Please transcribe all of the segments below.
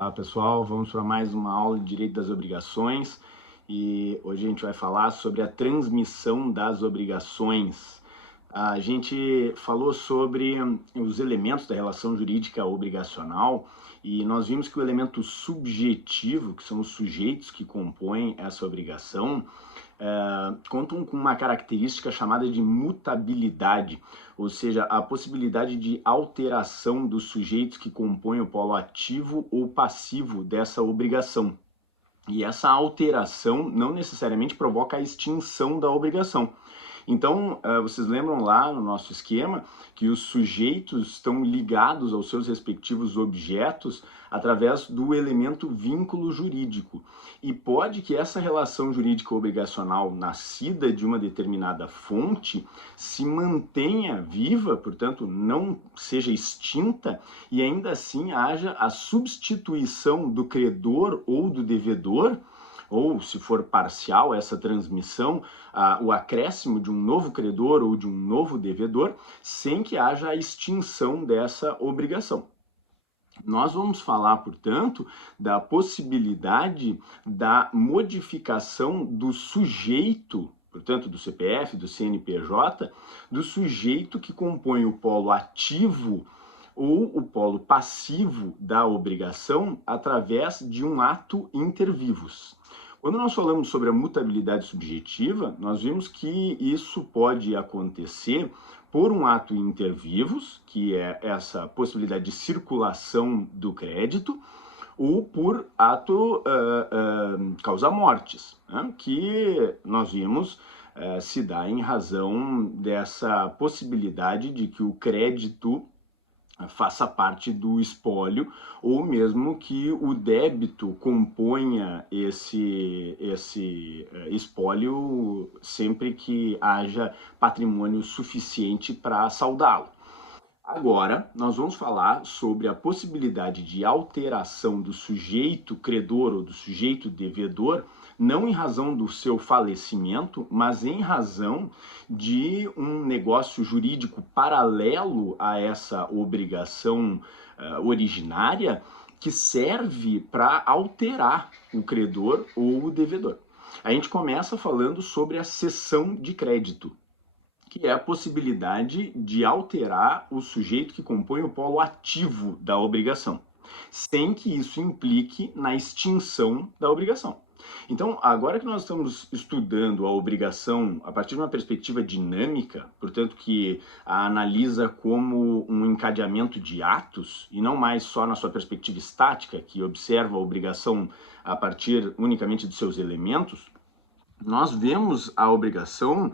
Olá pessoal, vamos para mais uma aula de Direito das Obrigações e hoje a gente vai falar sobre a transmissão das obrigações. A gente falou sobre os elementos da relação jurídica obrigacional e nós vimos que o elemento subjetivo, que são os sujeitos que compõem essa obrigação, contam com uma característica chamada de mutabilidade, ou seja, a possibilidade de alteração dos sujeitos que compõem o polo ativo ou passivo dessa obrigação. E essa alteração não necessariamente provoca a extinção da obrigação. Então, vocês lembram lá no nosso esquema que os sujeitos estão ligados aos seus respectivos objetos através do elemento vínculo jurídico. E pode que essa relação jurídica obrigacional nascida de uma determinada fonte se mantenha viva, portanto, não seja extinta, e ainda assim haja a substituição do credor ou do devedor, ou, se for parcial essa transmissão, o acréscimo de um novo credor ou de um novo devedor, sem que haja a extinção dessa obrigação. Nós vamos falar, portanto, da possibilidade da modificação do sujeito, portanto, do CPF, do CNPJ, do sujeito que compõe o polo ativo ou o polo passivo da obrigação através de um ato inter vivos. Quando nós falamos sobre a mutabilidade subjetiva, nós vimos que isso pode acontecer por um ato inter vivos, que é essa possibilidade de circulação do crédito, ou por ato causa-mortes, né, que nós vimos se dá em razão dessa possibilidade de que o crédito faça parte do espólio, ou mesmo que o débito componha esse espólio sempre que haja patrimônio suficiente para saldá-lo. Agora, nós vamos falar sobre a possibilidade de alteração do sujeito credor ou do sujeito devedor, não em razão do seu falecimento, mas em razão de um negócio jurídico paralelo a essa obrigação originária, que serve para alterar o credor ou o devedor. A gente começa falando sobre a cessão de crédito, que é a possibilidade de alterar o sujeito que compõe o polo ativo da obrigação, sem que isso implique na extinção da obrigação. Então, agora que nós estamos estudando a obrigação a partir de uma perspectiva dinâmica, portanto que a analisa como um encadeamento de atos, e não mais só na sua perspectiva estática, que observa a obrigação a partir unicamente de seus elementos, nós vemos a obrigação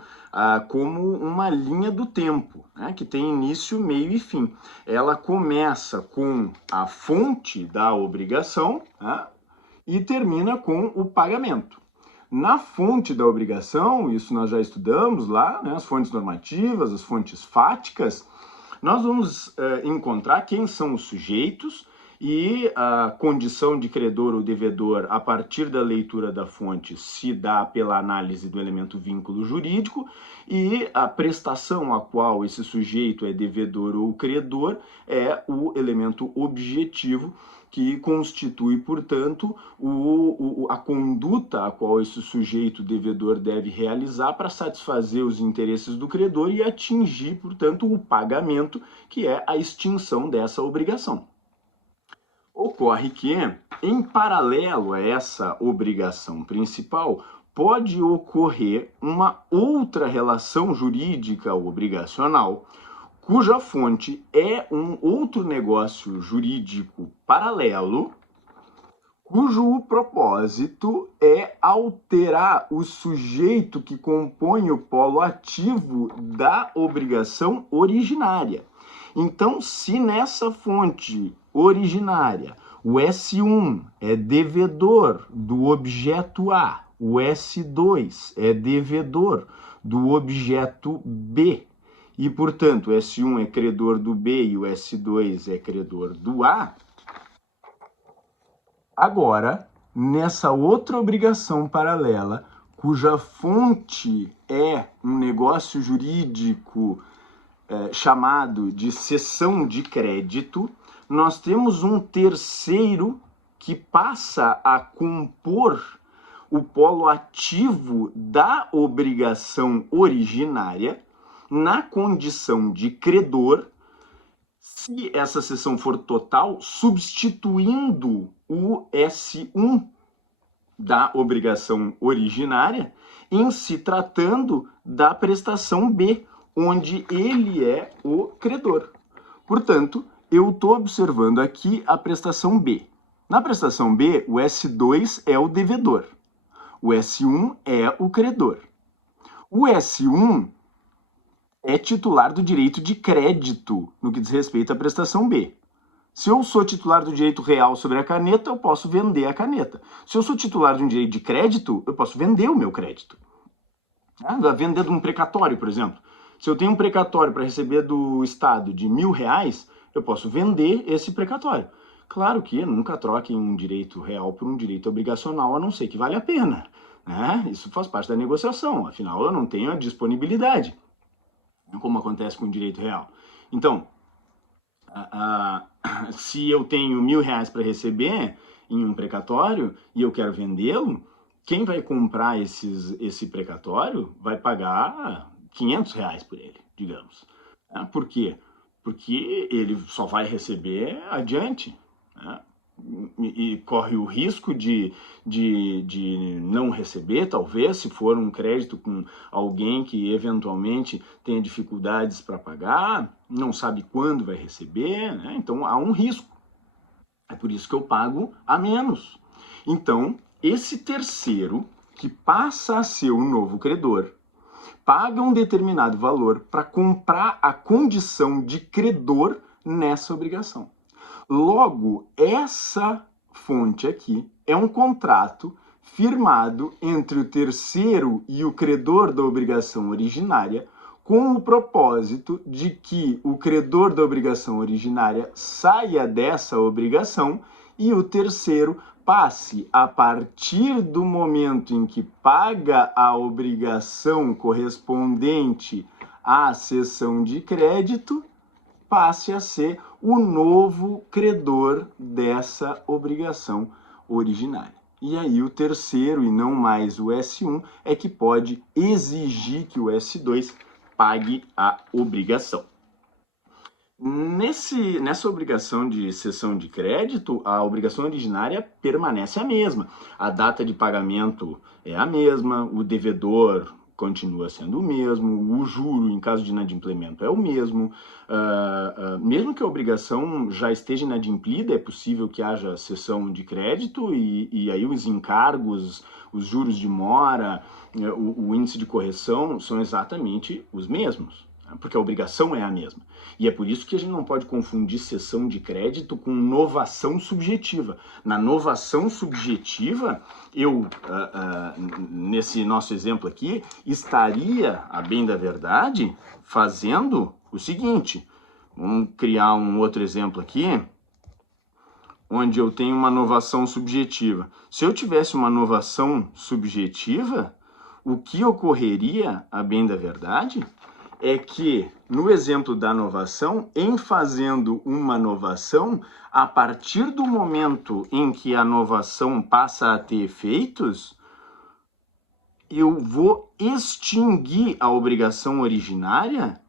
como uma linha do tempo, né, que tem início, meio e fim. Ela começa com a fonte da obrigação, né, e termina com o pagamento. Na fonte da obrigação, isso nós já estudamos lá, né, as fontes normativas, as fontes fáticas, nós vamos encontrar quem são os sujeitos e a condição de credor ou devedor a partir da leitura da fonte se dá pela análise do elemento vínculo jurídico, e a prestação a qual esse sujeito é devedor ou credor é o elemento objetivo, que constitui, portanto, a conduta a qual esse sujeito devedor deve realizar para satisfazer os interesses do credor e atingir, portanto, o pagamento, que é a extinção dessa obrigação. Ocorre que, em paralelo a essa obrigação principal, pode ocorrer uma outra relação jurídica obrigacional, cuja fonte é um outro negócio jurídico paralelo, cujo propósito é alterar o sujeito que compõe o polo ativo da obrigação originária. Então, se nessa fonte originária o S1 é devedor do objeto A, o S2 é devedor do objeto B, e, portanto, o S1 é credor do B e o S2 é credor do A, agora, nessa outra obrigação paralela, cuja fonte é um negócio jurídico chamado de cessão de crédito, nós temos um terceiro que passa a compor o polo ativo da obrigação originária na condição de credor, se essa seção for total, substituindo o S1 da obrigação originária em se tratando da prestação B, onde ele é o credor. Portanto, eu estou observando aqui a prestação B. Na prestação B, o S2 é o devedor. O S1 é o credor. O S1 é titular do direito de crédito no que diz respeito à prestação B. Se eu sou titular do direito real sobre a caneta, eu posso vender a caneta. Se eu sou titular de um direito de crédito, eu posso vender o meu crédito. Vender de um precatório, por exemplo. Se eu tenho um precatório para receber do Estado de R$1.000, eu posso vender esse precatório. Claro que nunca troquem um direito real por um direito obrigacional, a não ser que vale a pena. Isso faz parte da negociação, afinal eu não tenho a disponibilidade, como acontece com o direito real. Então, se eu tenho R$1.000 para receber em um precatório e eu quero vendê-lo, quem vai comprar esse precatório vai pagar R$500 por ele, digamos. Por quê? Porque ele só vai receber adiante, e corre o risco de não receber, talvez, se for um crédito com alguém que eventualmente tenha dificuldades para pagar, não sabe quando vai receber, então há um risco. É por isso que eu pago a menos. Então, esse terceiro, que passa a ser o novo credor, paga um determinado valor para comprar a condição de credor nessa obrigação. Logo, essa fonte aqui é um contrato firmado entre o terceiro e o credor da obrigação originária, com o propósito de que o credor da obrigação originária saia dessa obrigação e o terceiro passe, a partir do momento em que paga a obrigação correspondente à cessão de crédito, passe a ser o novo credor dessa obrigação originária. E aí o terceiro, e não mais o S1, é que pode exigir que o S2 pague a obrigação. Nessa obrigação de cessão de crédito, a obrigação originária permanece a mesma. A data de pagamento é a mesma, o devedor continua sendo o mesmo, o juro em caso de inadimplemento é o mesmo. Mesmo que a obrigação já esteja inadimplida, é possível que haja cessão de crédito e aí os encargos, os juros de mora, o índice de correção são exatamente os mesmos, porque a obrigação é a mesma. E é por isso que a gente não pode confundir cessão de crédito com novação subjetiva. Na novação subjetiva, eu, nesse nosso exemplo aqui, estaria, a bem da verdade, fazendo o seguinte. Vamos criar um outro exemplo aqui, onde eu tenho uma novação subjetiva. Se eu tivesse uma novação subjetiva, o que ocorreria, a bem da verdade, é que, no exemplo da novação, em fazendo uma novação, a partir do momento em que a novação passa a ter efeitos, eu vou extinguir a obrigação originária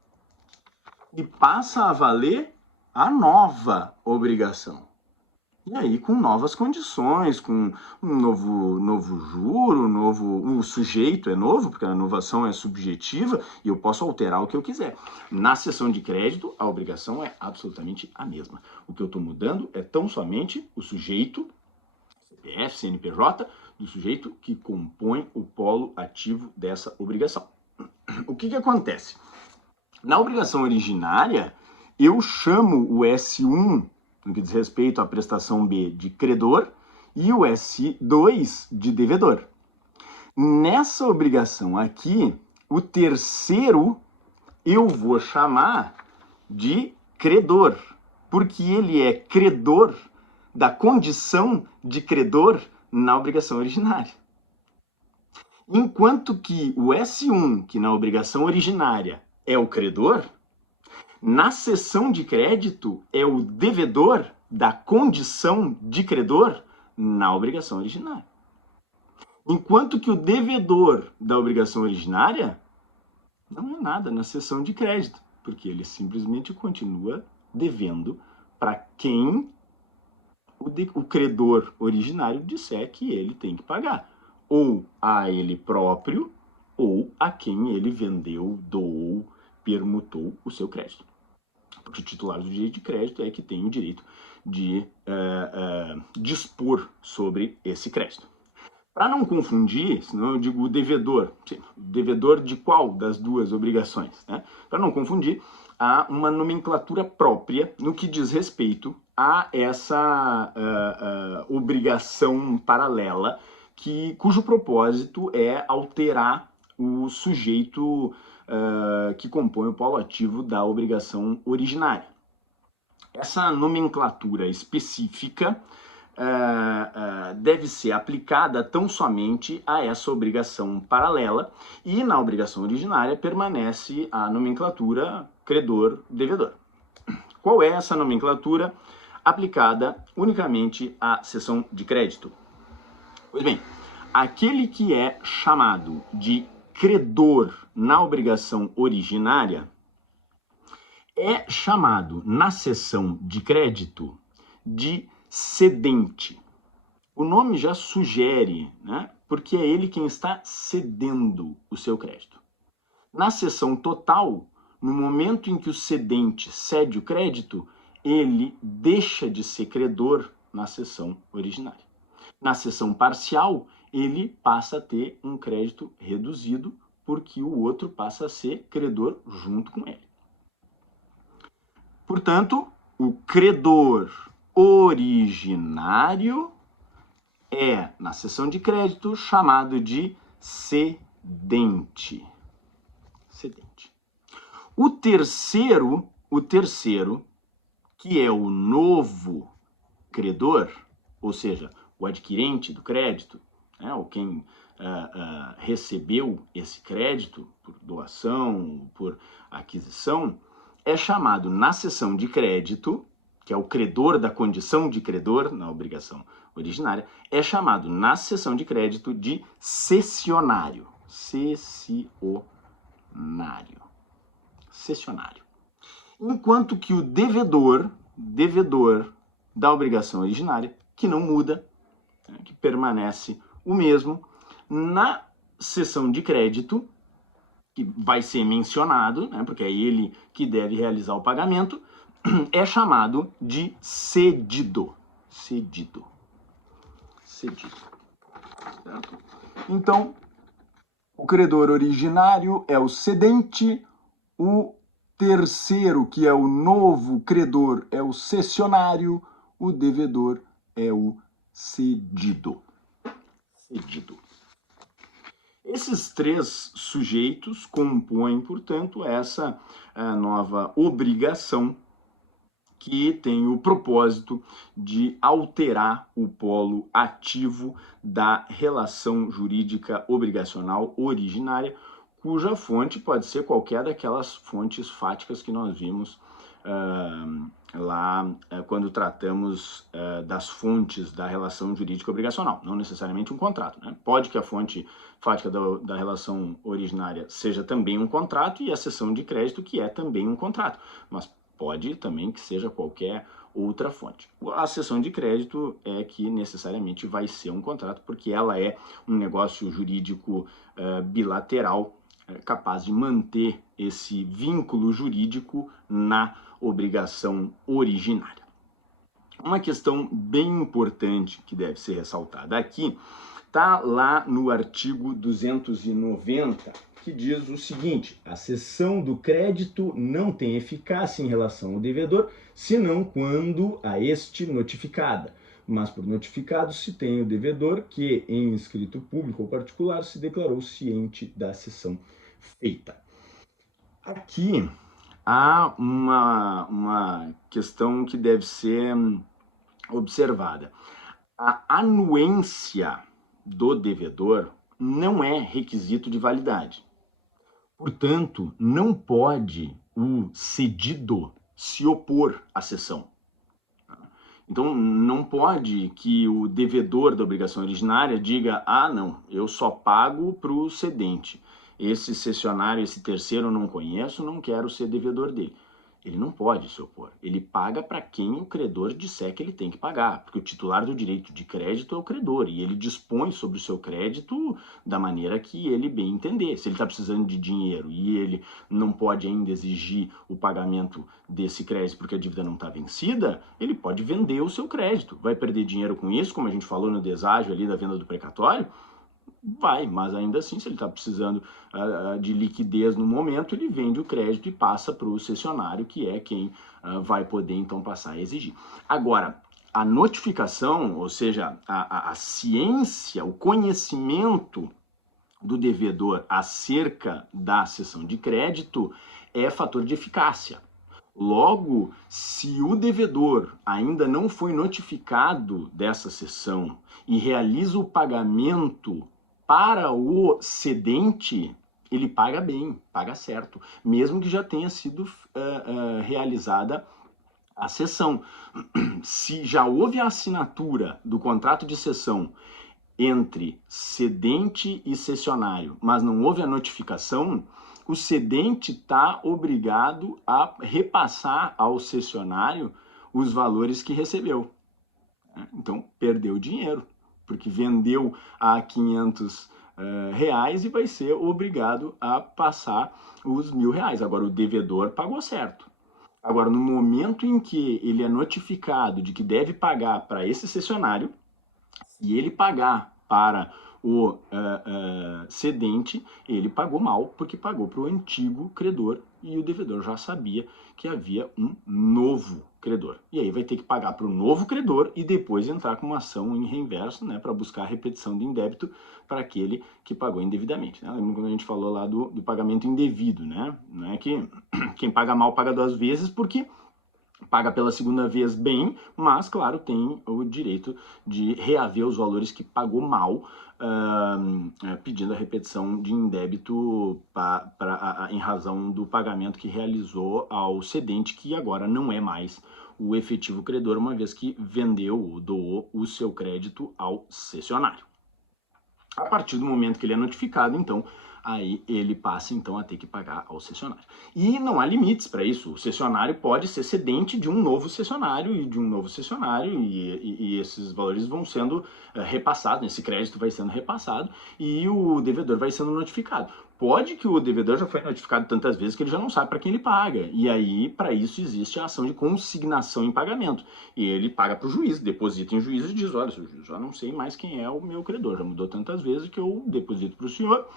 e passa a valer a nova obrigação. E aí com novas condições, com um novo juro, o sujeito é novo, porque a novação é subjetiva e eu posso alterar o que eu quiser. Na cessão de crédito, a obrigação é absolutamente a mesma. O que eu estou mudando é tão somente o sujeito, CPF, CNPJ, do sujeito que compõe o polo ativo dessa obrigação. O que acontece? Na obrigação originária, eu chamo o S1, no que diz respeito à prestação B, de credor, e o S2 de devedor. Nessa obrigação aqui, o terceiro eu vou chamar de credor, porque ele é credor da condição de credor na obrigação originária. Enquanto que o S1, que na obrigação originária é o credor, na cessão de crédito é o devedor da condição de credor na obrigação originária. Enquanto que o devedor da obrigação originária não é nada na cessão de crédito, porque ele simplesmente continua devendo para quem o credor originário disser que ele tem que pagar, ou a ele próprio, ou a quem ele vendeu, doou, permutou o seu crédito. Porque o titular do direito de crédito é que tem o direito de dispor sobre esse crédito. Para não confundir, senão eu digo o devedor. Devedor de qual das duas obrigações? Né? Para não confundir, há uma nomenclatura própria no que diz respeito a essa obrigação paralela, cujo propósito é alterar o sujeito que compõe o polo ativo da obrigação originária. Essa nomenclatura específica deve ser aplicada tão somente a essa obrigação paralela, e na obrigação originária permanece a nomenclatura credor-devedor. Qual é essa nomenclatura aplicada unicamente à cessão de crédito? Pois bem, aquele que é chamado de credor na obrigação originária é chamado na cessão de crédito de cedente. O nome já sugere, né? Porque é ele quem está cedendo o seu crédito. Na cessão total, no momento em que o cedente cede o crédito, ele deixa de ser credor na cessão originária. Na cessão parcial, ele passa a ter um crédito reduzido, porque o outro passa a ser credor junto com ele. Portanto, o credor originário é, na cessão de crédito, chamado de cedente. Cedente. O terceiro, que é o novo credor, ou seja, o adquirente do crédito, né, ou quem recebeu esse crédito por doação, por aquisição, é chamado na cessão de crédito, que é o credor da condição de credor na obrigação originária, é chamado na cessão de crédito de cessionário. Cessionário. Enquanto que o devedor da obrigação originária, que não muda, né, que permanece o mesmo, na cessão de crédito, que vai ser mencionado, né, porque é ele que deve realizar o pagamento, é chamado de cedido. Cedido. Certo? Então, o credor originário é o cedente, o terceiro, que é o novo credor, é o cessionário, o devedor é o cedido. Esses três sujeitos compõem, portanto, essa nova obrigação que tem o propósito de alterar o polo ativo da relação jurídica obrigacional originária, cuja fonte pode ser qualquer daquelas fontes fáticas que nós vimos lá quando tratamos das fontes da relação jurídica obrigacional, não necessariamente um contrato, né? Pode que a fonte fática da relação originária seja também um contrato e a cessão de crédito que é também um contrato, mas pode também que seja qualquer outra fonte. A cessão de crédito é que necessariamente vai ser um contrato, porque ela é um negócio jurídico bilateral, capaz de manter esse vínculo jurídico na obrigação originária. Uma questão bem importante que deve ser ressaltada aqui está lá no artigo 290, que diz o seguinte: a cessão do crédito não tem eficácia em relação ao devedor, senão quando a este notificada. Mas por notificado se tem o devedor que, em escrito público ou particular, se declarou ciente da cessão feita. Aqui há uma questão que deve ser observada. A anuência do devedor não é requisito de validade. Portanto, não pode o cedido se opor à cessão. Então, não pode que o devedor da obrigação originária diga: ah, não, eu só pago para o cedente. Esse cessionário, esse terceiro eu não conheço, não quero ser devedor dele. Ele não pode se opor. Ele paga para quem o credor disser que ele tem que pagar, porque o titular do direito de crédito é o credor e ele dispõe sobre o seu crédito da maneira que ele bem entender. Se ele está precisando de dinheiro e ele não pode ainda exigir o pagamento desse crédito porque a dívida não está vencida, ele pode vender o seu crédito. Vai perder dinheiro com isso, como a gente falou no deságio ali da venda do precatório? Vai, mas ainda assim, se ele está precisando de liquidez no momento, ele vende o crédito e passa para o cessionário, que é quem vai poder então passar a exigir. Agora, a notificação, ou seja, a ciência, o conhecimento do devedor acerca da cessão de crédito é fator de eficácia. Logo, se o devedor ainda não foi notificado dessa cessão e realiza o pagamento para o cedente, ele paga bem, paga certo, mesmo que já tenha sido realizada a cessão. Se já houve a assinatura do contrato de cessão entre cedente e cessionário, mas não houve a notificação, o cedente está obrigado a repassar ao cessionário os valores que recebeu. Então, perdeu dinheiro, porque vendeu a 500 reais e vai ser obrigado a passar os R$ 1.000. Agora, o devedor pagou certo. Agora, no momento em que ele é notificado de que deve pagar para esse cessionário, se ele pagar para o cedente, ele pagou mal, porque pagou para o antigo credor e o devedor já sabia que havia um novo credor. E aí vai ter que pagar para o novo credor e depois entrar com uma ação em reverso, né, para buscar a repetição do indébito para aquele que pagou indevidamente. Né? Lembra quando a gente falou lá do pagamento indevido, né? Não é que quem paga mal paga 2 vezes, porque paga pela segunda vez bem, mas, claro, tem o direito de reaver os valores que pagou mal, pedindo a repetição de indébito em razão do pagamento que realizou ao cedente, que agora não é mais o efetivo credor, uma vez que vendeu, doou o seu crédito ao cessionário. A partir do momento que ele é notificado, então, aí ele passa então a ter que pagar ao cessionário. E não há limites para isso. O cessionário pode ser cedente de um novo cessionário e de um novo cessionário, e esses valores vão sendo repassados, esse crédito vai sendo repassado e o devedor vai sendo notificado. Pode que o devedor já foi notificado tantas vezes que ele já não sabe para quem ele paga. E aí, para isso, existe a ação de consignação em pagamento. E ele paga para o juiz, deposita em juízo e diz: olha, seu juiz, já não sei mais quem é o meu credor. Já mudou tantas vezes que eu deposito para o senhor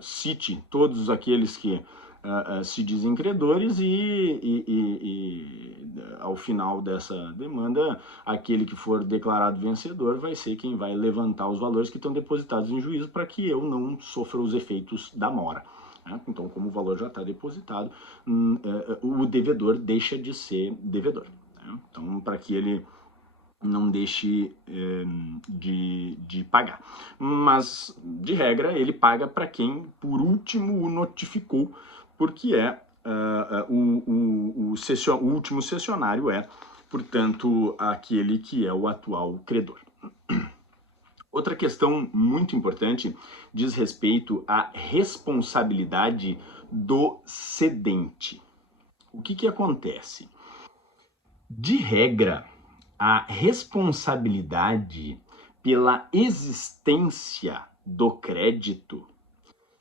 cite todos aqueles que se dizem credores e ao final dessa demanda, aquele que for declarado vencedor vai ser quem vai levantar os valores que estão depositados em juízo para que eu não sofra os efeitos da mora. Então, como o valor já está depositado, o devedor deixa de ser devedor. Então, para que ele não deixe de pagar. Mas, de regra, ele paga para quem, por último, o notificou, porque o último cessionário portanto, aquele que é o atual credor. Outra questão muito importante diz respeito à responsabilidade do cedente. O que acontece? De regra, a responsabilidade pela existência do crédito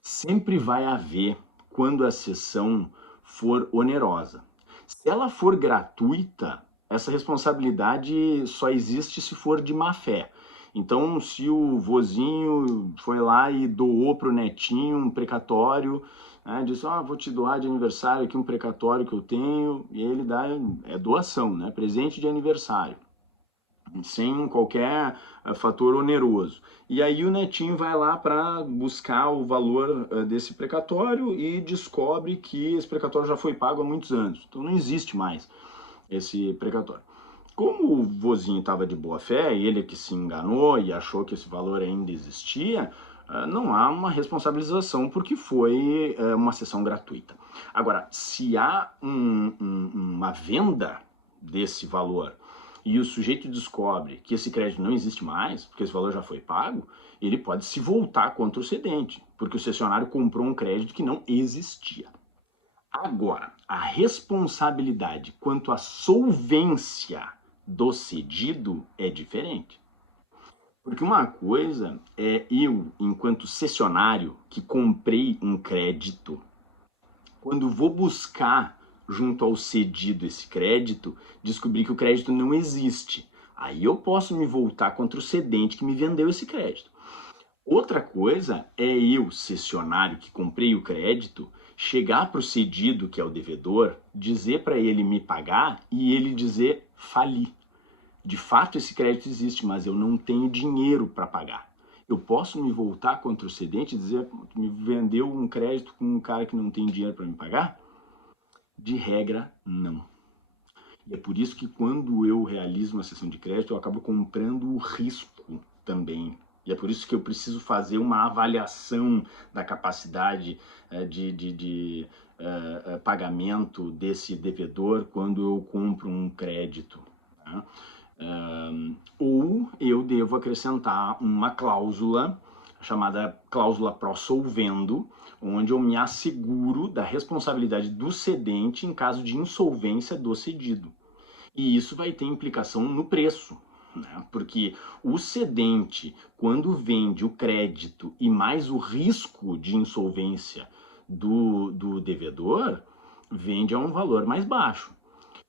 sempre vai haver quando a cessão for onerosa. Se ela for gratuita, essa responsabilidade só existe se for de má fé. Então, se o vozinho foi lá e doou para o netinho um precatório, disse: vou te doar de aniversário aqui um precatório que eu tenho, e ele dá, doação, né? Presente de aniversário, sem qualquer fator oneroso. E aí o netinho vai lá para buscar o valor desse precatório e descobre que esse precatório já foi pago há muitos anos. Então não existe mais esse precatório. Como o vozinho estava de boa fé, ele que se enganou e achou que esse valor ainda existia, não há uma responsabilização porque foi uma cessão gratuita. Agora, se há uma venda desse valor e o sujeito descobre que esse crédito não existe mais, porque esse valor já foi pago, ele pode se voltar contra o cedente, porque o cessionário comprou um crédito que não existia. Agora, a responsabilidade quanto à solvência do cedido é diferente. Porque uma coisa é eu, enquanto cessionário, que comprei um crédito, quando vou buscar junto ao cedido esse crédito, descobrir que o crédito não existe. Aí eu posso me voltar contra o cedente que me vendeu esse crédito. Outra coisa é eu, cessionário que comprei o crédito, chegar para o cedido, que é o devedor, dizer para ele me pagar e ele dizer fali. De fato esse crédito existe, mas eu não tenho dinheiro para pagar. Eu posso me voltar contra o cedente e dizer que me vendeu um crédito com um cara que não tem dinheiro para me pagar? De regra, não. E é por isso que quando eu realizo uma cessão de crédito, eu acabo comprando o risco também. E é por isso que eu preciso fazer uma avaliação da capacidade de pagamento desse devedor quando eu compro um crédito. Tá? Ou eu devo acrescentar uma cláusula chamada cláusula pro solvendo, onde eu me asseguro da responsabilidade do cedente em caso de insolvência do cedido. E isso vai ter implicação no preço, né? Porque o cedente, quando vende o crédito e mais o risco de insolvência do devedor, vende a um valor mais baixo.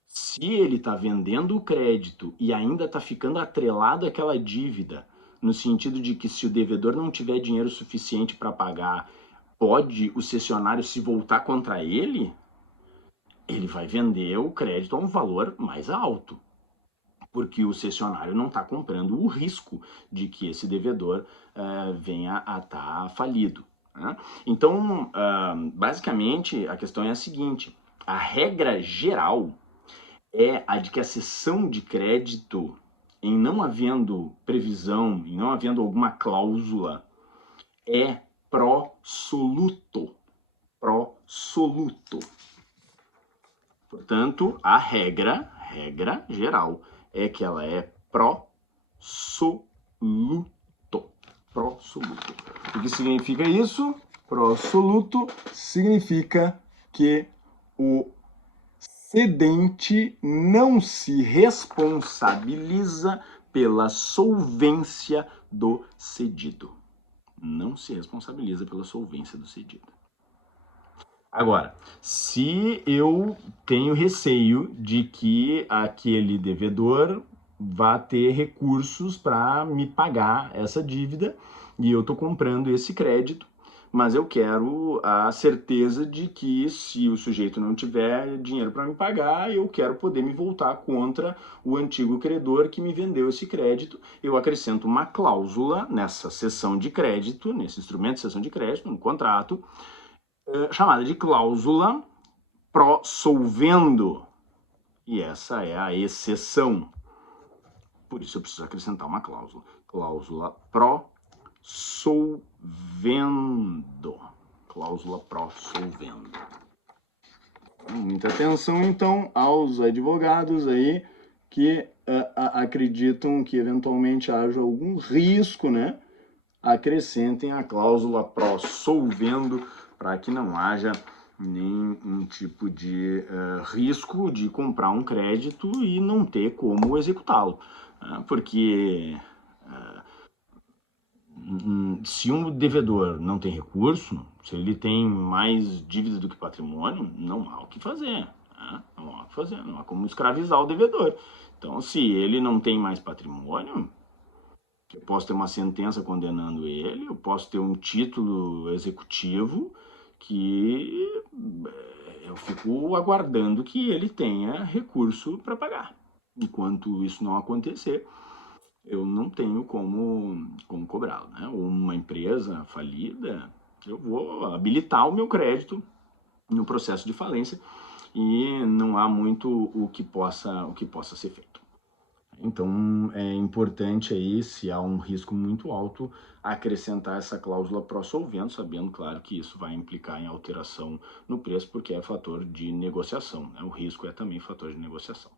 Se ele está vendendo o crédito e ainda está ficando atrelado àquela dívida, no sentido de que se o devedor não tiver dinheiro suficiente para pagar, pode o cessionário se voltar contra ele, ele vai vender o crédito a um valor mais alto, porque o cessionário não está comprando o risco de que esse devedor venha a estar falido. Né? Então, basicamente, a questão é a seguinte: a regra geral é a de que a cessão de crédito, em não havendo previsão, em não havendo alguma cláusula, é pró-soluto. Pró-soluto. Portanto, a regra geral, é que ela é pró-soluto. Pró-soluto. O que significa isso? Pró-soluto significa que o cedente não se responsabiliza pela solvência do cedido. Não se responsabiliza pela solvência do cedido. Agora, se eu tenho receio de que aquele devedor vá ter recursos para me pagar essa dívida e eu estou comprando esse crédito, mas eu quero a certeza de que se o sujeito não tiver dinheiro para me pagar, eu quero poder me voltar contra o antigo credor que me vendeu esse crédito. Eu acrescento uma cláusula nessa cessão de crédito, nesse instrumento de cessão de crédito, no contrato, chamada de cláusula pro solvendo. E essa é a exceção. Por isso eu preciso acrescentar uma cláusula. Cláusula pro solvendo. Cláusula pro solvendo. Muita atenção, então, aos advogados aí que acreditam que eventualmente haja algum risco, né? Acrescentem a cláusula pro solvendo para que não haja nenhum tipo de risco de comprar um crédito e não ter como executá-lo. Porque se um devedor não tem recurso, se ele tem mais dívida do que patrimônio, não há o que fazer. Não há o que fazer, não há como escravizar o devedor. Então, se ele não tem mais patrimônio, eu posso ter uma sentença condenando ele, eu posso ter um título executivo que eu fico aguardando que ele tenha recurso para pagar. Enquanto isso não acontecer, eu não tenho como cobrá-lo. Né? Ou uma empresa falida, eu vou habilitar o meu crédito no processo de falência e não há muito o que possa ser feito. Então é importante aí, se há um risco muito alto, acrescentar essa cláusula pro solvendo, sabendo, claro, que isso vai implicar em alteração no preço, porque é fator de negociação, né? O risco é também fator de negociação.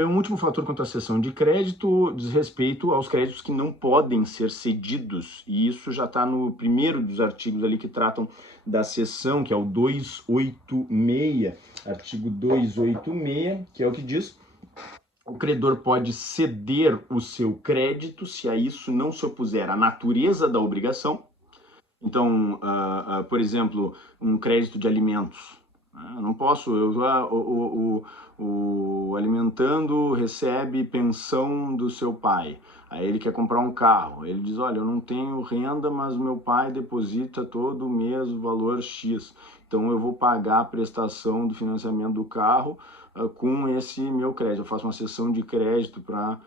Um último fator contra a cessão de crédito diz respeito aos créditos que não podem ser cedidos, e isso já está no primeiro dos artigos ali que tratam da cessão, que é o 286, artigo 286, que é o que diz: o credor pode ceder o seu crédito se a isso não se opuser a natureza da obrigação. Então, por exemplo, um crédito de alimentos. Não posso, o alimentando recebe pensão do seu pai. Aí ele quer comprar um carro. Ele diz: olha, eu não tenho renda, mas meu pai deposita todo mês o valor X. Então eu vou pagar a prestação do financiamento do carro com esse meu crédito. Eu faço uma cessão de crédito para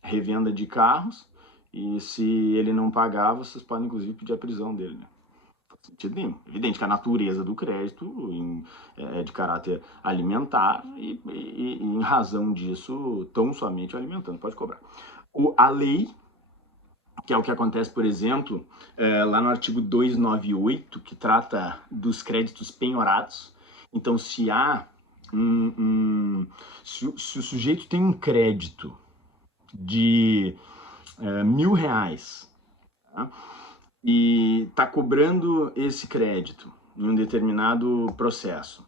revenda de carros. E se ele não pagar, vocês podem inclusive pedir a prisão dele, né? Faz sentido nenhum. Evidente que a natureza do crédito é de caráter alimentar e em razão disso, tão somente o alimentando pode cobrar. A lei, que é o que acontece, por exemplo, lá no artigo 298, que trata dos créditos penhorados. Então, se há se o sujeito tem um crédito de R$ 1.000, tá? E está cobrando esse crédito em um determinado processo,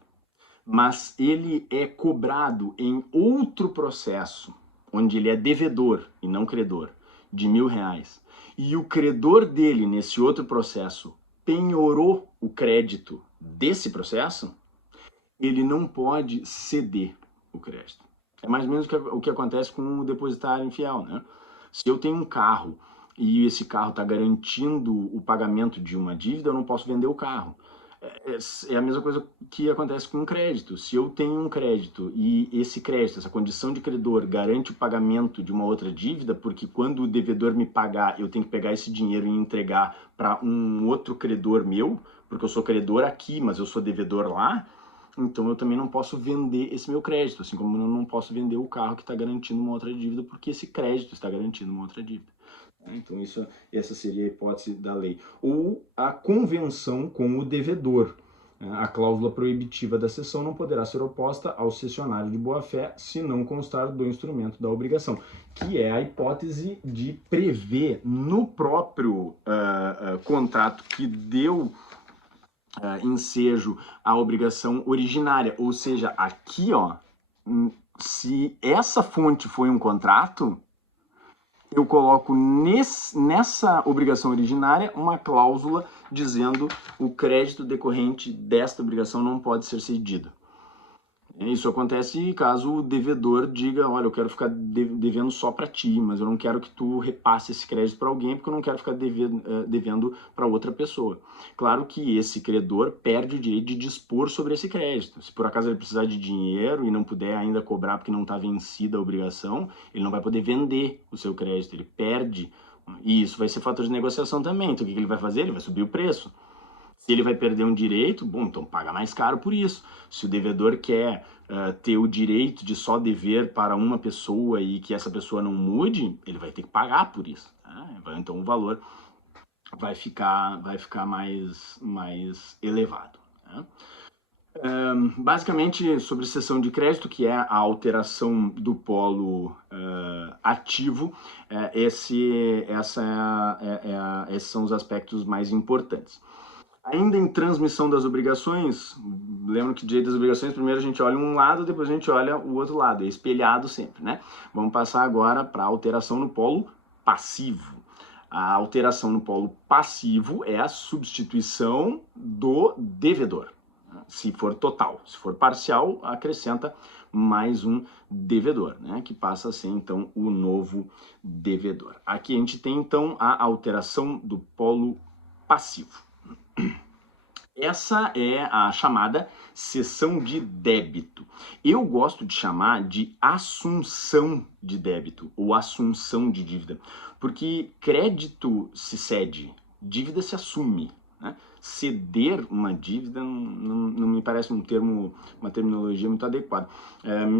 mas ele é cobrado em outro processo, onde ele é devedor e não credor, de R$ 1.000, e o credor dele nesse outro processo penhorou o crédito desse processo, ele não pode ceder o crédito. É mais ou menos o que acontece com o depositário infiel, né? Se eu tenho um carro e esse carro está garantindo o pagamento de uma dívida, eu não posso vender o carro. É a mesma coisa que acontece com um crédito. Se eu tenho um crédito e esse crédito, essa condição de credor, garante o pagamento de uma outra dívida, porque quando o devedor me pagar, eu tenho que pegar esse dinheiro e entregar para um outro credor meu, porque eu sou credor aqui, mas eu sou devedor lá, então eu também não posso vender esse meu crédito, assim como eu não posso vender o carro que está garantindo uma outra dívida, porque esse crédito está garantindo uma outra dívida. Então essa seria a hipótese da lei. Ou a convenção com o devedor. A cláusula proibitiva da cessão não poderá ser oposta ao cessionário de boa-fé se não constar do instrumento da obrigação, que é a hipótese de prever no próprio contrato que deu ensejo à obrigação originária. Ou seja, aqui, ó, se essa fonte foi um contrato, eu coloco nessa obrigação originária uma cláusula dizendo o crédito decorrente desta obrigação não pode ser cedido. Isso acontece caso o devedor diga: olha, eu quero ficar devendo só para ti, mas eu não quero que tu repasse esse crédito para alguém, porque eu não quero ficar devendo para outra pessoa. Claro que esse credor perde o direito de dispor sobre esse crédito. Se por acaso ele precisar de dinheiro e não puder ainda cobrar porque não está vencida a obrigação, ele não vai poder vender o seu crédito, ele perde. E isso vai ser fator de negociação também. Então o que ele vai fazer? Ele vai subir o preço. Se ele vai perder um direito, bom, então paga mais caro por isso. Se o devedor quer ter o direito de só dever para uma pessoa e que essa pessoa não mude, ele vai ter que pagar por isso. Tá? Então o valor vai ficar mais elevado. Né? Basicamente, sobre cessão de crédito, que é a alteração do polo ativo, esses são os aspectos mais importantes. Ainda em transmissão das obrigações, lembra que direito das obrigações, primeiro a gente olha um lado, depois a gente olha o outro lado, é espelhado sempre, né? Vamos passar agora para a alteração no polo passivo. A alteração no polo passivo é a substituição do devedor, se for total. Se for parcial, acrescenta mais um devedor, né? Que passa a ser então o novo devedor. Aqui a gente tem então a alteração do polo passivo. Essa é a chamada cessão de débito. Eu gosto de chamar de assunção de débito ou assunção de dívida, porque crédito se cede, dívida se assume. Né? Ceder uma dívida não me parece uma terminologia muito adequada.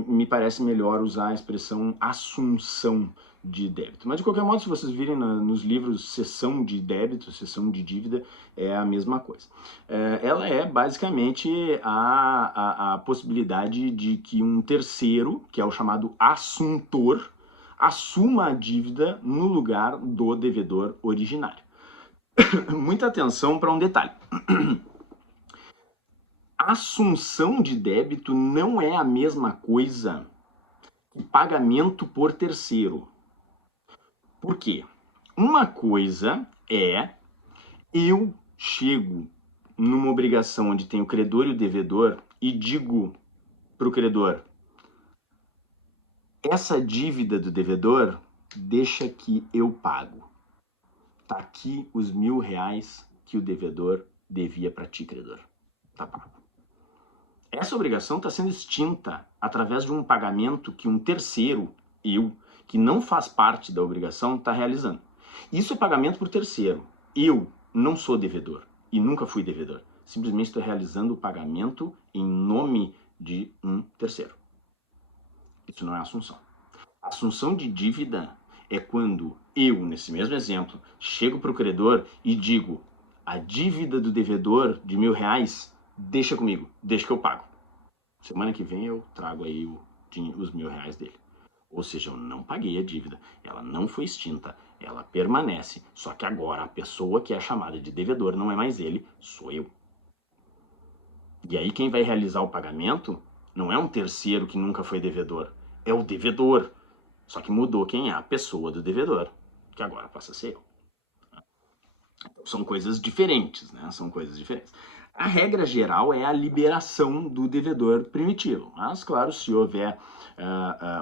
Me parece melhor usar a expressão assunção de débito. Mas, de qualquer modo, se vocês virem nos livros seção de débito, seção de dívida, é a mesma coisa. Ela é basicamente a possibilidade de que um terceiro, que é o chamado assuntor, assuma a dívida no lugar do devedor originário. Muita atenção para um detalhe. Assunção de débito não é a mesma coisa que pagamento por terceiro. Por quê? Uma coisa é eu chego numa obrigação onde tem o credor e o devedor e digo para o credor: essa dívida do devedor, deixa que eu pago. Tá aqui os R$1.000 que o devedor devia para ti, credor. Tá pago. Essa obrigação está sendo extinta através de um pagamento que um terceiro, eu, que não faz parte da obrigação, está realizando. Isso é pagamento por terceiro. Eu não sou devedor e nunca fui devedor. Simplesmente estou realizando o pagamento em nome de um terceiro. Isso não é assunção. Assunção de dívida é quando eu, nesse mesmo exemplo, chego para o credor e digo: a dívida do devedor de R$1.000, deixa comigo, deixa que eu pago. Semana que vem eu trago aí os R$1.000 dele. Ou seja, eu não paguei a dívida, ela não foi extinta, ela permanece, só que agora a pessoa que é chamada de devedor não é mais ele, sou eu. E aí quem vai realizar o pagamento não é um terceiro que nunca foi devedor, é o devedor. Só que mudou quem é a pessoa do devedor, que agora passa a ser eu. Então, são coisas diferentes, né? São coisas diferentes. A regra geral é a liberação do devedor primitivo. Mas, claro, se houver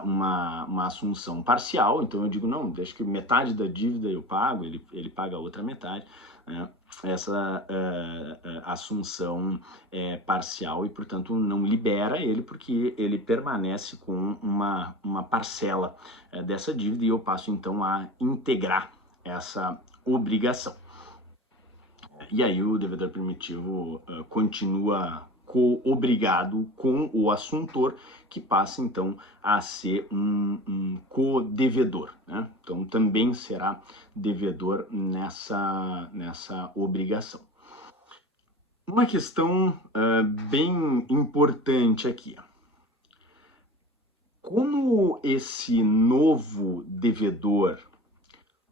uma assunção parcial, então eu digo, não, deixa que metade da dívida eu pago, ele paga a outra metade. Essa assunção é parcial e, portanto, não libera ele, porque ele permanece com uma parcela dessa dívida e eu passo, então, a integrar essa obrigação. E aí o devedor primitivo continua obrigado com o assuntor, que passa então a ser um co-devedor, né? Então também será devedor nessa obrigação. Uma questão bem importante aqui. Como esse novo devedor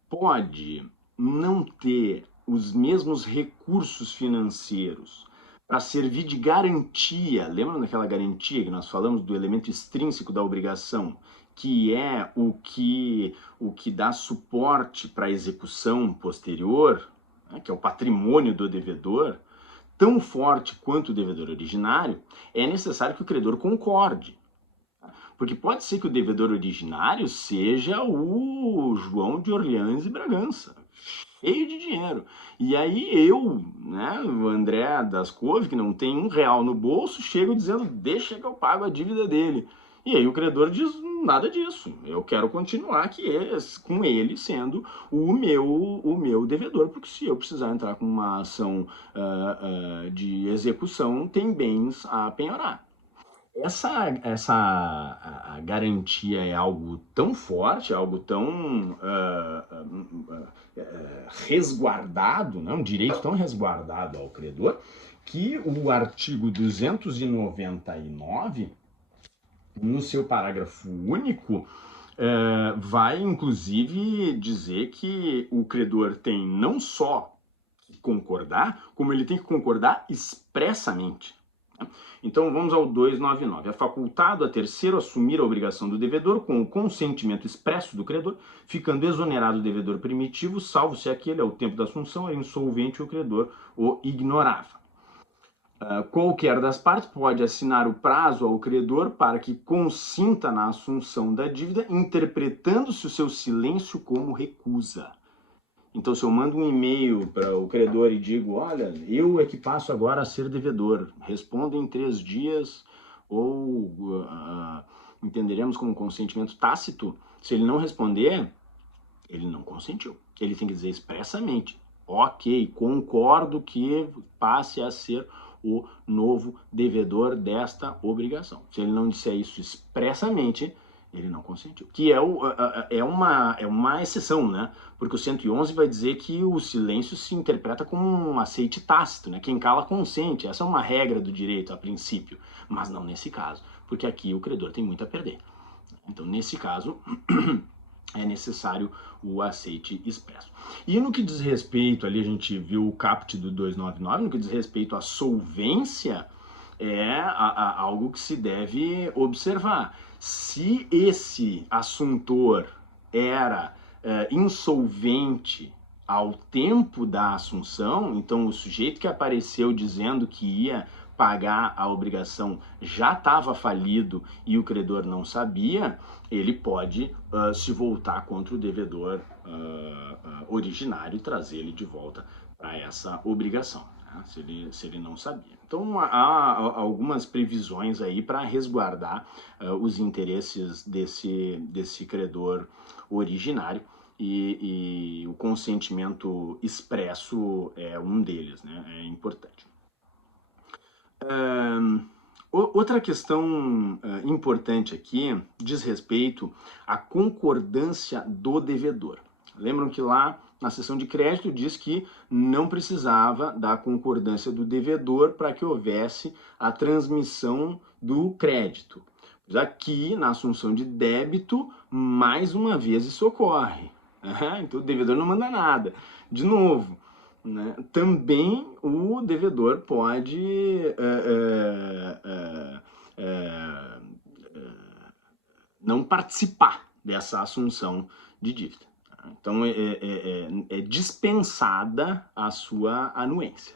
pode não ter os mesmos recursos financeiros para servir de garantia, lembra daquela garantia que nós falamos do elemento extrínseco da obrigação, que é o que dá suporte para a execução posterior, né, que é o patrimônio do devedor, tão forte quanto o devedor originário, é necessário que o credor concorde. Porque pode ser que o devedor originário seja o João de Orleans e Bragança, cheio de dinheiro. E aí eu, né, o André das Couve, que não tem R$1 no bolso, chego dizendo, deixa que eu pago a dívida dele. E aí o credor diz, nada disso, eu quero continuar com ele sendo o meu devedor, porque se eu precisar entrar com uma ação de execução, tem bens a penhorar. Essa garantia é algo tão forte, algo tão resguardado, né? Um direito tão resguardado ao credor, que o artigo 299, no seu parágrafo único, vai inclusive dizer que o credor tem não só que concordar, como ele tem que concordar expressamente. Então vamos ao 299. É facultado a terceiro assumir a obrigação do devedor com o consentimento expresso do credor, ficando exonerado o devedor primitivo, salvo se aquele, ao tempo da assunção, era insolvente ou o credor o ignorava. Qualquer das partes pode assinar o prazo ao credor para que consinta na assunção da dívida, interpretando-se o seu silêncio como recusa. Então, se eu mando um e-mail para o credor e digo, olha, eu é que passo agora a ser devedor, responda em 3 dias ou entenderemos como consentimento tácito, se ele não responder, ele não consentiu. Ele tem que dizer expressamente, ok, concordo que passe a ser o novo devedor desta obrigação. Se ele não disser isso expressamente, Ele não consentiu. Que é uma exceção, né? Porque o 111 vai dizer que o silêncio se interpreta como um aceite tácito, né? Quem cala consente. Essa é uma regra do direito a princípio, mas não nesse caso, porque aqui o credor tem muito a perder. Então, nesse caso, é necessário o aceite expresso. E no que diz respeito, ali a gente viu o caput do 299, no que diz respeito à solvência, é algo que se deve observar. Se esse assuntor era insolvente ao tempo da assunção, então o sujeito que apareceu dizendo que ia pagar a obrigação já estava falido e o credor não sabia, ele pode se voltar contra o devedor originário e trazer ele de volta para essa obrigação, né? Se ele não sabia. Então há algumas previsões aí para resguardar os interesses desse credor originário e o consentimento expresso é um deles, né? É importante. Outra questão importante aqui diz respeito à concordância do devedor. Lembram que lá na seção de crédito diz que não precisava da concordância do devedor para que houvesse a transmissão do crédito. Aqui, na assunção de débito, mais uma vez isso ocorre. Então o devedor não manda nada. De novo, né? Também o devedor pode não participar dessa assunção de dívida. Então é dispensada a sua anuência.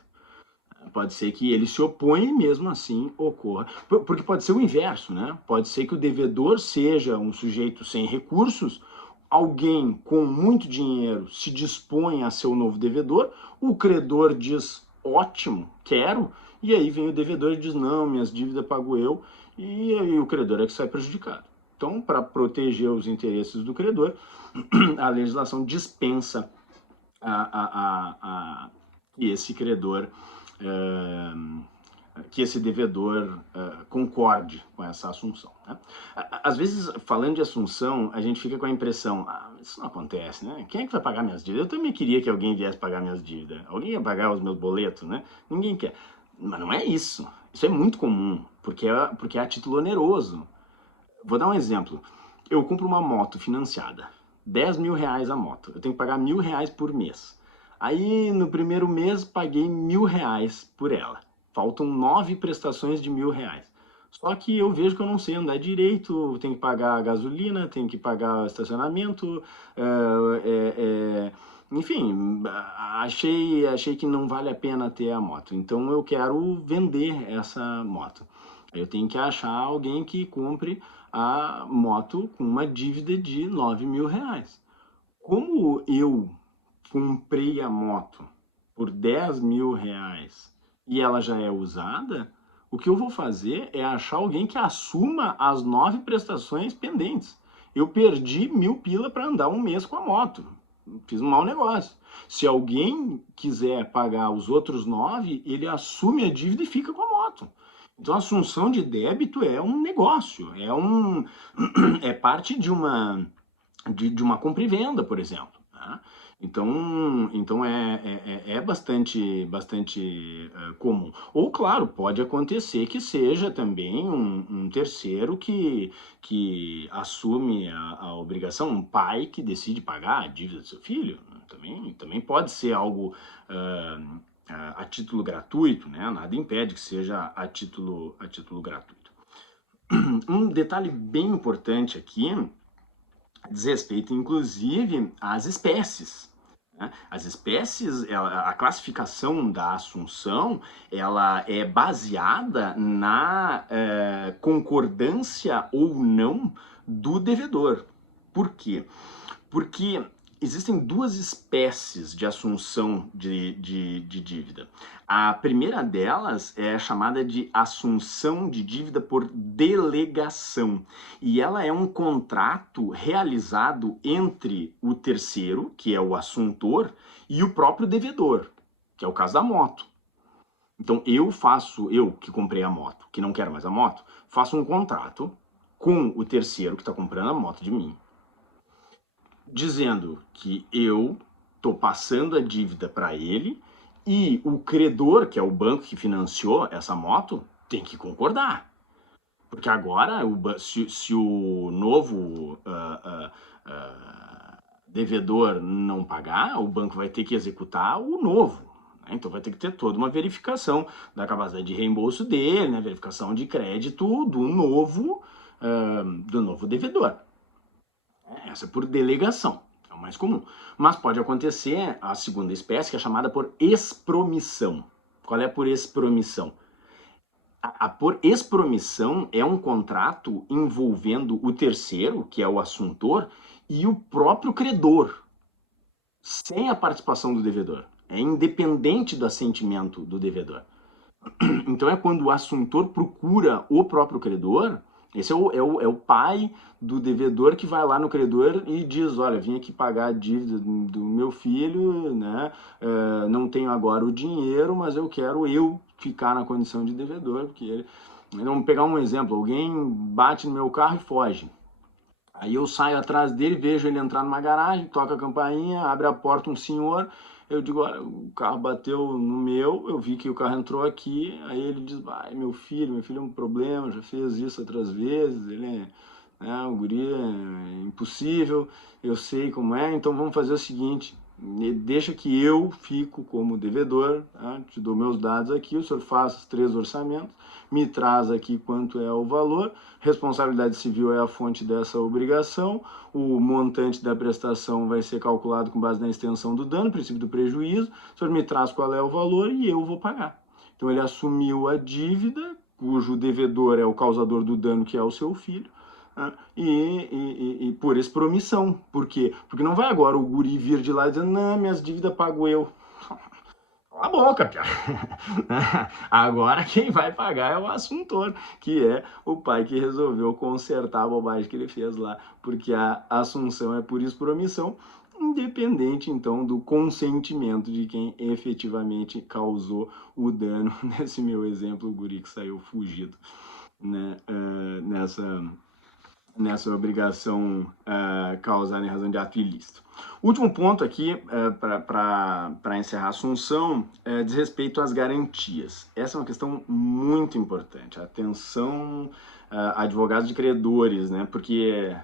Pode ser que ele se oponha e mesmo assim ocorra. Porque pode ser o inverso, né? Pode ser que o devedor seja um sujeito sem recursos, alguém com muito dinheiro se dispõe a ser o novo devedor, o credor diz, ótimo, quero, e aí vem o devedor e diz, não, minhas dívidas pago eu, e aí o credor é que sai prejudicado. Então, para proteger os interesses do credor, a legislação dispensa que esse credor, que esse devedor concorde com essa assunção, né? Às vezes, falando de assunção, a gente fica com a impressão, isso não acontece, né? Quem é que vai pagar minhas dívidas? Eu também queria que alguém viesse pagar minhas dívidas. Alguém ia pagar os meus boletos, né? Ninguém quer. Mas não é isso. Isso é muito comum, porque é a título oneroso. Vou dar um exemplo. Eu compro uma moto financiada, 10 mil reais a moto. Eu tenho que pagar R$ 1.000 por mês. Aí, no primeiro mês, paguei R$ 1.000 por ela. Faltam 9 prestações de R$ 1.000. Só que eu vejo que eu não sei andar direito, tenho que pagar a gasolina, tenho que pagar o estacionamento, enfim, achei que não vale a pena ter a moto. Então eu quero vender essa moto. Eu tenho que achar alguém que compre a moto com uma dívida de R$ 9.000. Como eu comprei a moto por R$ 10.000 e ela já é usada, o que eu vou fazer é achar alguém que assuma as 9 prestações pendentes. Eu perdi 1.000 pila para andar um mês com a moto. Fiz um mau negócio. Se alguém quiser pagar os outros 9, ele assume a dívida e fica com a moto. Então, a assunção de débito é um negócio, é parte de uma compra e venda, por exemplo, né? Então é bastante comum. Ou, claro, pode acontecer que seja também um terceiro que assume a obrigação, um pai que decide pagar a dívida do seu filho. Também pode ser algo a título gratuito, né? Nada impede que seja a título gratuito. Um detalhe bem importante aqui diz respeito, inclusive, às espécies, né? As espécies, a classificação da assunção, ela é baseada na concordância ou não do devedor. Por quê? Porque existem duas espécies de assunção de dívida. A primeira delas é chamada de assunção de dívida por delegação. E ela é um contrato realizado entre o terceiro, que é o assuntor, e o próprio devedor, que é o caso da moto. Então eu que comprei a moto, que não quero mais a moto, faço um contrato com o terceiro que está comprando a moto de mim, dizendo que eu estou passando a dívida para ele e o credor, que é o banco que financiou essa moto, tem que concordar. Porque agora, se o novo devedor não pagar, o banco vai ter que executar o novo. Né? Então vai ter que ter toda uma verificação da capacidade de reembolso dele, né? Verificação de crédito do novo devedor. Essa é por delegação, é o mais comum. Mas pode acontecer a segunda espécie, que é chamada por expromissão. Qual é por expromissão? A por expromissão é um contrato envolvendo o terceiro, que é o assuntor, e o próprio credor, sem a participação do devedor. É independente do assentimento do devedor. Então é quando o assuntor procura o próprio credor. Esse é o pai do devedor que vai lá no credor e diz, olha, vim aqui pagar a dívida do meu filho, né? Não tenho agora o dinheiro, mas eu quero ficar na condição de devedor, porque ele... Vamos pegar um exemplo, alguém bate no meu carro e foge. Aí eu saio atrás dele, vejo ele entrar numa garagem, toca a campainha, abre a porta um senhor, eu digo, olha, o carro bateu no meu, eu vi que o carro entrou aqui, aí ele diz, meu filho é um problema, já fez isso outras vezes, ele o guri é impossível, eu sei como é, então vamos fazer o seguinte, deixa que eu fico como devedor, tá? Te dou meus dados aqui, o senhor faz os 3 orçamentos, me traz aqui quanto é o valor, responsabilidade civil é a fonte dessa obrigação, o montante da prestação vai ser calculado com base na extensão do dano, princípio do prejuízo, o senhor me traz qual é o valor e eu vou pagar. Então ele assumiu a dívida, cujo devedor é o causador do dano, que é o seu filho, e por expromissão. Por quê? Porque não vai agora o guri vir de lá dizendo, não, minhas dívidas pago eu. Cala a boca, piá. Agora quem vai pagar é o assuntor, que é o pai que resolveu consertar a bobagem que ele fez lá, porque a assunção é por expromissão, independente então do consentimento de quem efetivamente causou o dano. Nesse meu exemplo, o guri que saiu fugido, né? Nessa obrigação causada em razão de ato ilícito. Último ponto aqui, para encerrar a assunção, diz respeito às garantias. Essa é uma questão muito importante. Atenção, advogados de credores, né? Porque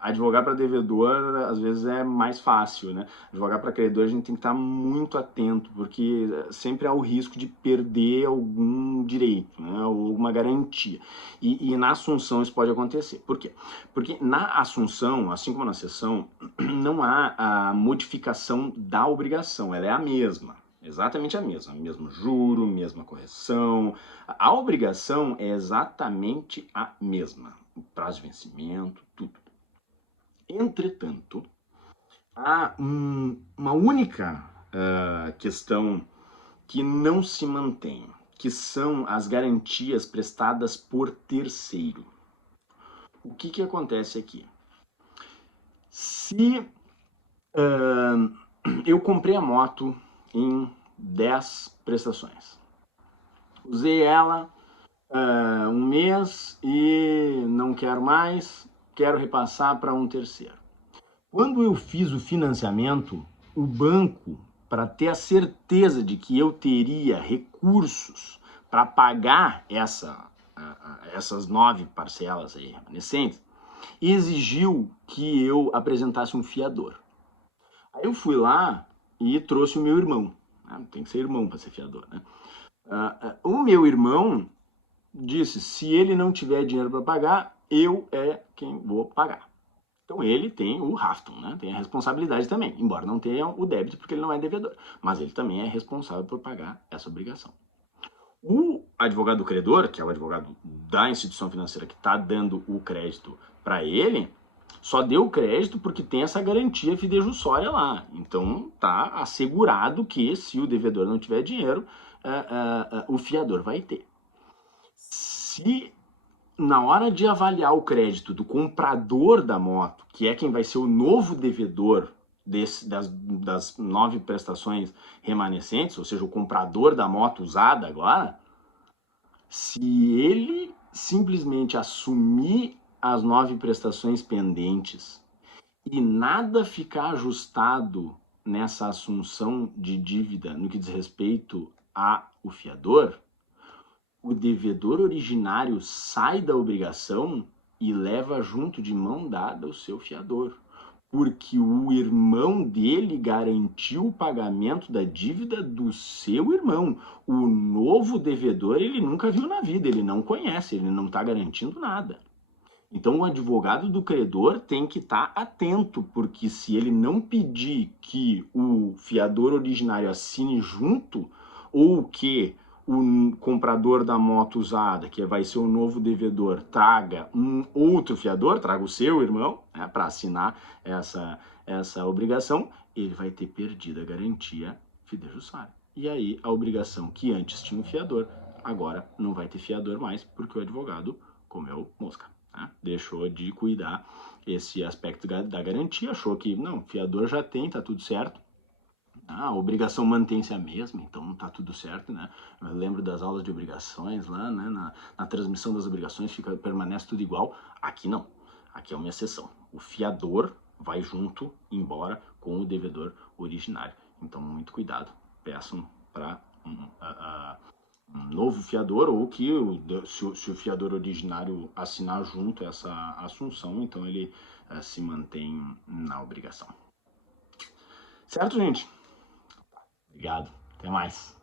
advogar para devedor, às vezes, é mais fácil, né? Advogar para credor, a gente tem que estar muito atento, porque sempre há o risco de perder algum direito, né? Ou alguma garantia. E na assunção isso pode acontecer. Por quê? Porque na assunção, assim como na cessão, não há a modificação da obrigação, ela é a mesma. Exatamente a mesma, mesmo juro, mesma correção. A obrigação é exatamente a mesma. O prazo de vencimento, tudo. Entretanto, há uma única questão que não se mantém, que são as garantias prestadas por terceiro. O que acontece aqui? Se eu comprei a moto em 10 prestações, usei ela um mês e não quero mais, quero repassar para um terceiro. Quando eu fiz o financiamento, o banco, para ter a certeza de que eu teria recursos para pagar essas 9 parcelas aí remanescentes, exigiu que eu apresentasse um fiador. Aí eu fui lá e trouxe o meu irmão. Tem que ser irmão para ser fiador, né? O meu irmão disse, se ele não tiver dinheiro para pagar, eu é quem vou pagar. Então ele tem o haftung, né? Tem a responsabilidade também, embora não tenha o débito porque ele não é devedor, mas ele também é responsável por pagar essa obrigação. O advogado do credor, que é o advogado da instituição financeira que está dando o crédito para ele, só deu o crédito porque tem essa garantia fidejussória lá. Então está assegurado que se o devedor não tiver dinheiro, o fiador vai ter. Se na hora de avaliar o crédito do comprador da moto, que é quem vai ser o novo devedor das 9 prestações remanescentes, ou seja, o comprador da moto usada agora, se ele simplesmente assumir as 9 prestações pendentes e nada ficar ajustado nessa assunção de dívida no que diz respeito ao fiador, o devedor originário sai da obrigação e leva junto de mão dada o seu fiador, porque o irmão dele garantiu o pagamento da dívida do seu irmão. O novo devedor ele nunca viu na vida, ele não conhece, ele não está garantindo nada. Então o advogado do credor tem que estar atento, porque se ele não pedir que o fiador originário assine junto, ou que o comprador da moto usada, que vai ser o novo devedor, traga um outro fiador, traga o seu irmão, né, para assinar essa obrigação, ele vai ter perdido a garantia fidejussória. E aí a obrigação que antes tinha um fiador, agora não vai ter fiador mais, porque o advogado comeu mosca. Né? Deixou de cuidar esse aspecto da garantia, achou que não, fiador já tem, tá tudo certo. A obrigação mantém-se a mesma, então tá tudo certo, né? Eu lembro das aulas de obrigações lá, né? Na transmissão das obrigações permanece tudo igual. Aqui não, aqui é uma exceção. O fiador vai junto, embora, com o devedor originário. Então, muito cuidado, peçam para um novo fiador, ou que se o fiador originário assinar junto essa assunção, então ele se mantém na obrigação. Certo, gente? Obrigado. Até mais.